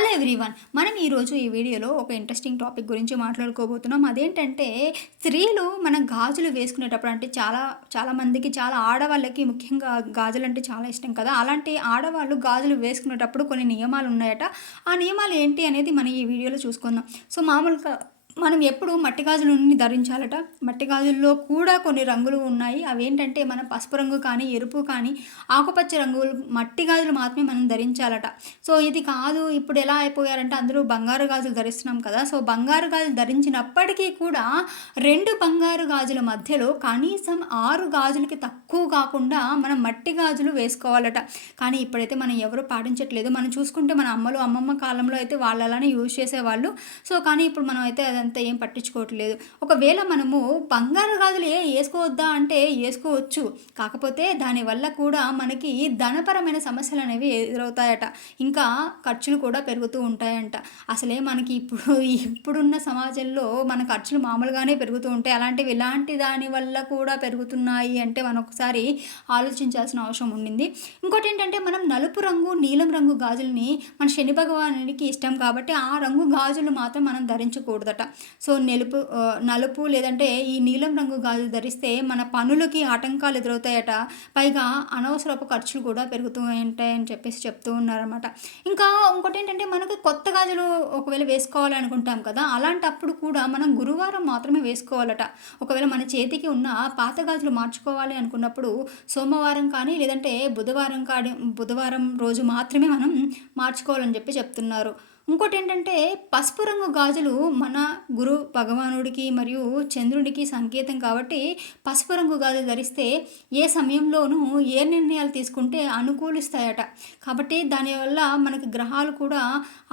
Hello everyone మనం ఈరోజు ఈ వీడియోలో ఒక ఇంట్రెస్టింగ్ టాపిక్ గురించి మాట్లాడుకోబోతున్నాం. అదేంటంటే స్త్రీలు మన గాజులు వేసుకునేటప్పుడు అంటే చాలా చాలా మందికి చాలా ఆడవాళ్ళకి ముఖ్యంగా గాజులు అంటే చాలా ఇష్టం కదా. అలాంటి ఆడవాళ్ళు గాజులు వేసుకునేటప్పుడు కొన్ని నియమాలు ఉన్నాయట. ఆ నియమాలు ఏంటి అనేది మనం ఈ వీడియోలో చూసుకుందాం. సో మామూలుగా మనం ఎప్పుడు మట్టి గాజులని ధరించాలట. మట్టి గాజుల్లో కూడా కొన్ని రంగులు ఉన్నాయి. అవి ఏంటంటే మనం పసుపు రంగు కానీ ఎరుపు కానీ ఆకుపచ్చ రంగులు మట్టి గాజులు మాత్రమే మనం ధరించాలట. సో ఇది కాదు. ఇప్పుడు ఎలా అయిపోయారంటే అందరూ బంగారు గాజులు ధరిస్తున్నాం కదా. సో బంగారు గాజులు ధరించినప్పటికీ కూడా రెండు బంగారు గాజుల మధ్యలో కనీసం ఆరు గాజులకి తక్కువ కాకుండా మనం మట్టి గాజులు వేసుకోవాలట. కానీ ఇప్పుడైతే మనం ఎవరు పాటించట్లేదు. మనం చూసుకుంటే మన అమ్మలు అమ్మమ్మ కాలంలో అయితే వాళ్ళు అలానే యూజ్ చేసేవాళ్ళు. సో కానీ ఇప్పుడు మనం అయితే అదంతా ఏం పట్టించుకోవట్లేదు. ఒకవేళ మనము బంగారు గాజులు ఏ వేసుకోవద్దా అంటే వేసుకోవచ్చు. కాకపోతే దానివల్ల కూడా మనకి ధనపరమైన సమస్యలు అనేవి ఎదురవుతాయట. ఇంకా ఖర్చులు కూడా పెరుగుతూ ఉంటాయంట. అసలే మనకి ఇప్పుడు ఇప్పుడున్న సమాజంలో మన ఖర్చులు మామూలుగానే పెరుగుతూ ఉంటాయి. అలాంటివి ఇలాంటి దాని వల్ల కూడా పెరుగుతున్నాయి అంటే మనం ఒకసారి ఆలోచించాల్సిన అవసరం ఉండింది. ఇంకోటి ఏంటంటే మనం నలుపు రంగు నీలం రంగు గాజుల్ని మన శని భగవానునికి ఇష్టం కాబట్టి ఆ రంగు గాజులు మాత్రం మనం ధరించకూడదట. సో నలుపు నలుపు లేదంటే ఈ నీలం రంగు గాజులు ధరిస్తే మన పనులకి ఆటంకాలు ఎదురవుతాయట. పైగా అనవసరపు ఖర్చులు కూడా పెరుగుతూ ఉంటాయని చెప్పేసి చెప్తూ ఉన్నారన్నమాట. ఇంకా ఇంకోటి ఏంటంటే మనకు కొత్త గాజులు ఒకవేళ వేసుకోవాలనుకుంటాం కదా అలాంటప్పుడు కూడా మనం గురువారం మాత్రమే వేసుకోవాలట. ఒకవేళ మన చేతికి ఉన్న పాత గాజులు మార్చుకోవాలి అనుకున్నప్పుడు సోమవారం కానీ లేదంటే బుధవారం కాడి బుధవారం రోజు మాత్రమే మనం మార్చుకోవాలని చెప్పి చెప్తున్నారు. ఇంకోటి ఏంటంటే పసుపు రంగు గాజులు మన గురు భగవానుడికి మరియు చంద్రుడికి సంకేతం కాబట్టి పసుపు రంగు గాజులు ధరిస్తే ఏ సమయంలోనూ ఏ నిర్ణయాలు తీసుకుంటే అనుకూలిస్తాయట. కాబట్టి దానివల్ల మనకి గ్రహాలు కూడా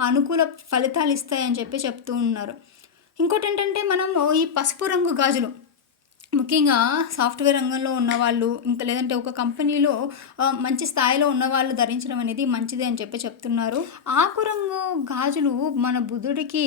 అనుకూల ఫలితాలు ఇస్తాయని చెప్పి చెప్తూ ఉన్నారు. ఇంకోటి ఏంటంటే మనము ఈ పసుపు రంగు గాజులు ముఖ్యంగా సాఫ్ట్వేర్ రంగంలో ఉన్నవాళ్ళు ఇంకా లేదంటే ఒక కంపెనీలో మంచి స్థాయిలో ఉన్నవాళ్ళు ధరించడం అనేది మంచిది అని చెప్పి చెప్తున్నారు. ఆకురంగు గాజులు మన బుధుడికి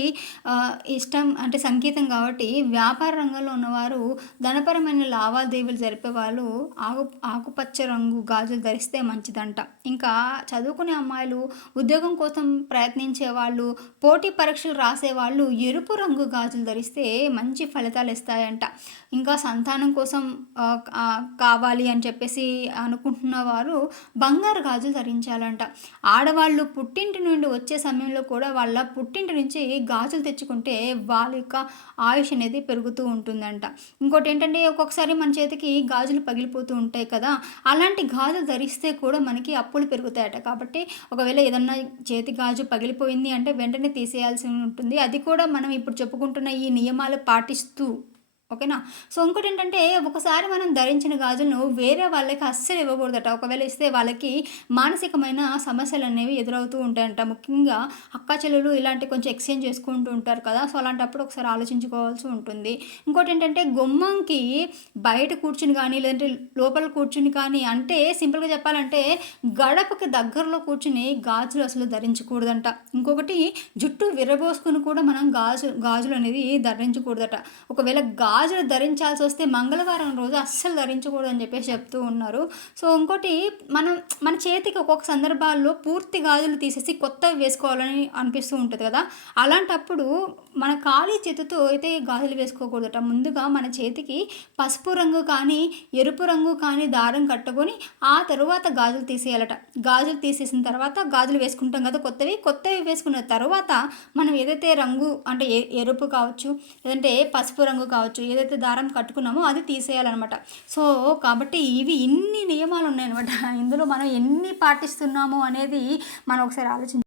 ఇష్టం అంటే సంకేతం కాబట్టి వ్యాపార రంగంలో ఉన్నవారు ధనపరమైన లావాదేవీలు జరిపే వాళ్ళు ఆకు ఆకుపచ్చ రంగు గాజులు ధరిస్తే మంచిదంట. ఇంకా చదువుకునే అమ్మాయిలు ఉద్యోగం కోసం ప్రయత్నించే వాళ్ళు పోటీ పరీక్షలు రాసే వాళ్ళు ఎరుపు రంగు గాజులు ధరిస్తే మంచి ఫలితాలు ఇస్తాయంట. ఇంకా సంతానం కోసం కావాలి అని చెప్పేసి అనుకుంటున్న వారు బంగారు గాజులు ధరించాలంట. ఆడవాళ్ళు పుట్టింటి నుండి వచ్చే సమయంలో కూడా వాళ్ళ పుట్టింటి నుంచి గాజులు తెచ్చుకుంటే వాళ్ళ యొక్క ఆయుష్ అనేది పెరుగుతూ ఉంటుందంట. ఇంకోటి ఏంటంటే ఒక్కొక్కసారి మన చేతికి గాజులు పగిలిపోతూ ఉంటాయి కదా అలాంటి గాజులు ధరిస్తే కూడా మనకి అప్పులు పెరుగుతాయట. కాబట్టి ఒకవేళ ఏదన్నా చేతి గాజు పగిలిపోయింది అంటే వెంటనే తీసేయాల్సి ఉంటుంది. అది కూడా మనం ఇప్పుడు చెప్పుకుంటున్న ఈ నియమాలు పాటిస్తూ ఓకేనా? సో ఇంకోటి ఏంటంటే ఒకసారి మనం ధరించిన గాజులను వేరే వాళ్ళకి అస్సలు ఇవ్వకూడదట. ఒకవేళ ఇస్తే వాళ్ళకి మానసికమైన సమస్యలు అనేవి ఎదురవుతూ ఉంటాయంట. ముఖ్యంగా అక్క చెల్లెలు ఇలాంటి కొంచెం ఎక్స్చేంజ్ చేసుకుంటూ ఉంటారు కదా. సో అలాంటప్పుడు ఒకసారి ఆలోచించుకోవాల్సి ఉంటుంది. ఇంకోటి ఏంటంటే గుమ్మంకి బయట కూర్చుని కానీ లేదంటే లోపల కూర్చుని కానీ అంటే సింపుల్గా చెప్పాలంటే గడపకి దగ్గరలో కూర్చుని గాజులు అసలు ధరించకూడదంట. ఇంకొకటి జుట్టు విరబోసుకుని కూడా మనం గాజు గాజులు అనేది ధరించకూడదట. ఒకవేళ గా గాజులు ధరించాల్సి వస్తే మంగళవారం రోజు అస్సలు ధరించకూడదు అని చెప్పేసి చెప్తూ ఉన్నారు. సో ఇంకోటి మనం మన చేతికి ఒక్కొక్క సందర్భాల్లో పూర్తి గాజులు తీసేసి కొత్తవి వేసుకోవాలని అనిపిస్తూ ఉంటుంది కదా. అలాంటప్పుడు మన ఖాళీ చేతితో అయితే గాజులు వేసుకోకూడదట. ముందుగా మన చేతికి పసుపు రంగు కానీ ఎరుపు రంగు కానీ దారం కట్టుకొని ఆ తర్వాత గాజులు తీసేయాలట. గాజులు తీసేసిన తర్వాత గాజులు వేసుకుంటాం కదా కొత్తవి. కొత్తవి వేసుకున్న తర్వాత మనం ఏదైతే రంగు అంటే ఎరుపు కావచ్చు లేదంటే పసుపు రంగు కావచ్చు ఏదైతే దారం కట్టుకున్నామో అది తీసేయాలన్నమాట. సో కాబట్టి ఇవి ఇన్ని నియమాలు ఉన్నాయన్నమాట ఇందులో మనం ఎన్ని పాటిస్తున్నాము అనేది మనం ఒకసారి ఆలోచించ